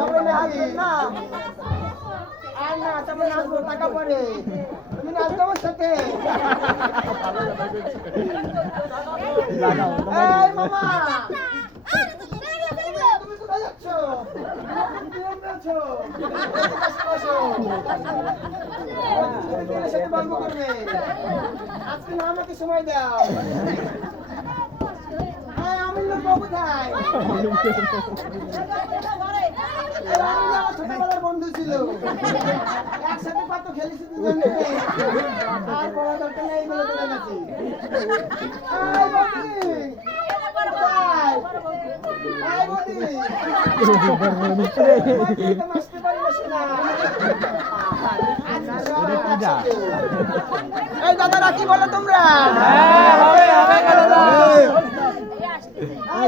হবে না আসবেন না আর না তবে নাচবো টাকা পরে তুমি নাচবে আমার সাথে এই মামা তুমি কোথায় যাচ্ছ সাথে গল্প করবে আজকে না আমাকে সময় দাও আমি লোক কোথায় ছোটবেলার বন্ধু ছিল একসাথে কত খেলেছি দুজনে আর বড় দরকার নেই বলে চলে গেছি এই দাদারা কি বলো তোমরা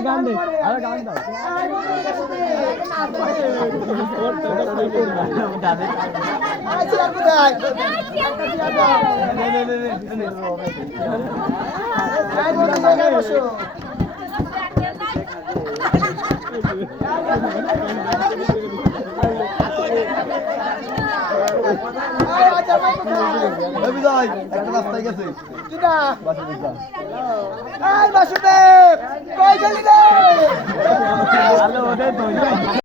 গান দে আরে গান দাও রাস্তায় গেছে বাসুদেব কই গেলি রে